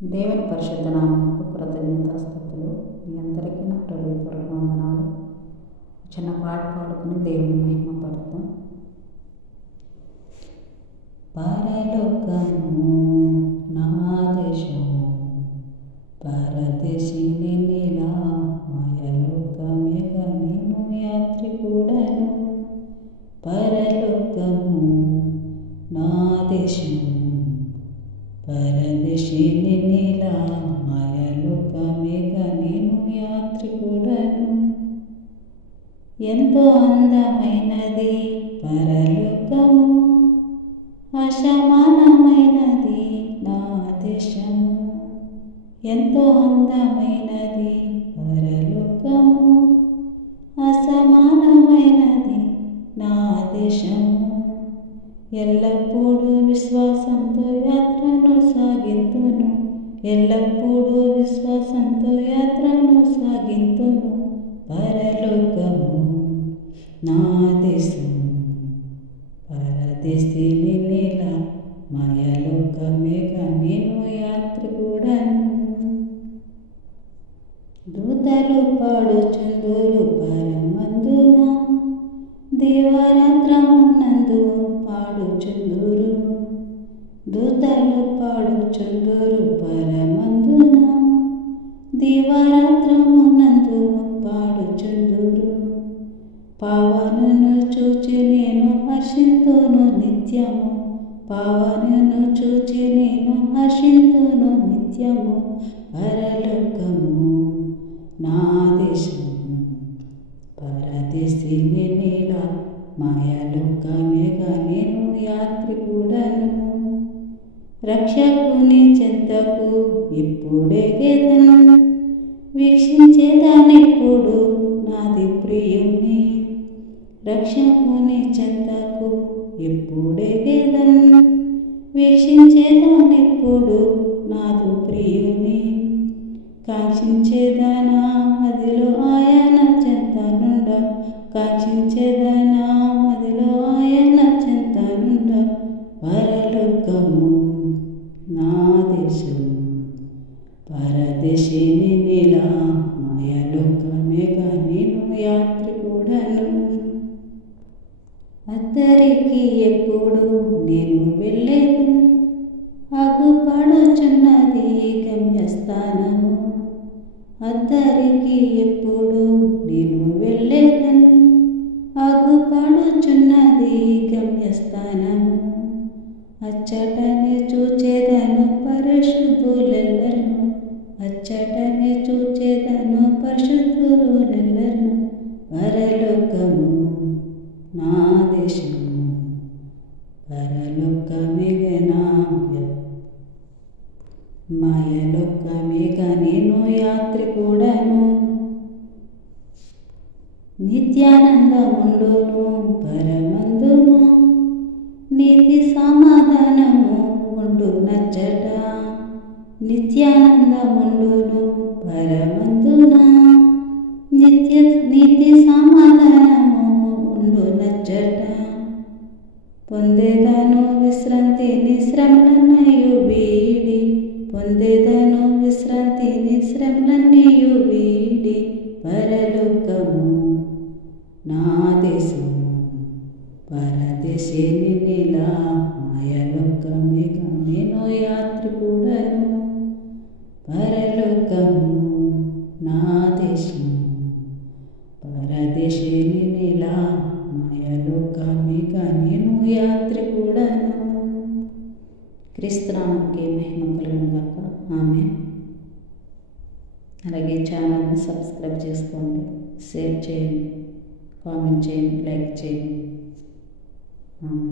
దేవుని పరిశుద్ధ నామకు కృతజ్ఞతాస్థుతులు మీ అందరికీ నా హృదయపూర్వక వందనాలు చిన్న పాట పాడుకుని దేవుని మహిమ పడతాం పరలోకము నా దేశము పరదేశిని నీలా మాయలోకమే నేను యాత్రికుడను. పరలోకము నా దేశము పరదేశిని నీలా మాయలోకమేగ నేను యాత్రికుడను. ఎంతో అందమైనది పరలోకము అసమానమైనది నా దేశము. ఎంతో అందమైనది పరలోకము అసమానమైనది నా దేశము. ఎల్లప్పుడూ విశ్వాసంతో యాత్రను సాగింతును. ఎల్లప్పుడూ విశ్వాసంతో యాత్రను సాగింతును. పరలోకము నా దేశము. పరదేశిని నీల మాయలోకమేగా నేను యాత్రికుడను. దూతలు పాడుచుందురు పరమందున దేవరాత్రమునందు పాడుచుందురు దూతలు పాడుచుందురు పరమందున. దీవారాత్రమునందు పాడుచుందురు. పావనును చూచి నేను హర్షితును నిత్యము. పావనును చూచి నేను హర్షితును నిత్యము. పరలోకము నా దేశము. పరదేశిని నీల మాయలోకమేగా నేను యాత్రికుడు. రక్షకుని చెంతకు ఇప్పుడే గేదను వీక్షించేదానెప్పుడు నాది ప్రియుని రక్షకుని చెంతకు ఎప్పుడే గేదను వీక్షించేదానెప్పుడు నాదు ప్రియుని కాంక్షించేదానా మదిలో ఆయన చెంత నుండ కాక్షించేదా పరదేశిని నీలా మాయలోకమేగా నేను యాత్రికుడను అద్దరికి ఎప్పుడు నేను వెళ్ళేది అగుపడుచున్నది గమ్యస్థానము. అద్దరికి ఎప్పుడు నేను వెళ్ళేదను అగుపడుచున్నది గమ్యస్థానము. అచ్చట పరలోకమిగనా మాయలోకమిగ నేను యాత్రికుడను. నిత్యానందముండును పరమందును. నీతి సమాధానము ఉండు నచ్చట నిత్యానందముండును పరమందున. నిత్య నీతి సమాధానము ఉండు నచ్చట పొందే శ్రమలన్నయు వీడి. పొందేదను విశ్రాంతిని శ్రమలన్నయు వీడి. పరలోకము నా దేశము. పరదేశిని నీలా మాయలోకమిగా నేను యాత్రికుడను. పరలోకము నా దేశము. పరదేశిని నీలా మాయలోకమిగా నేను యాత్రికుడను. క్రీస్తునామకి మహిమ కలుగును గాక. ఆమె అలాగే ఛానల్ని సబ్స్క్రైబ్ చేసుకోండి. షేర్ చేయండి. కామెంట్ చేయండి. లైక్ చేయండి. ఆమె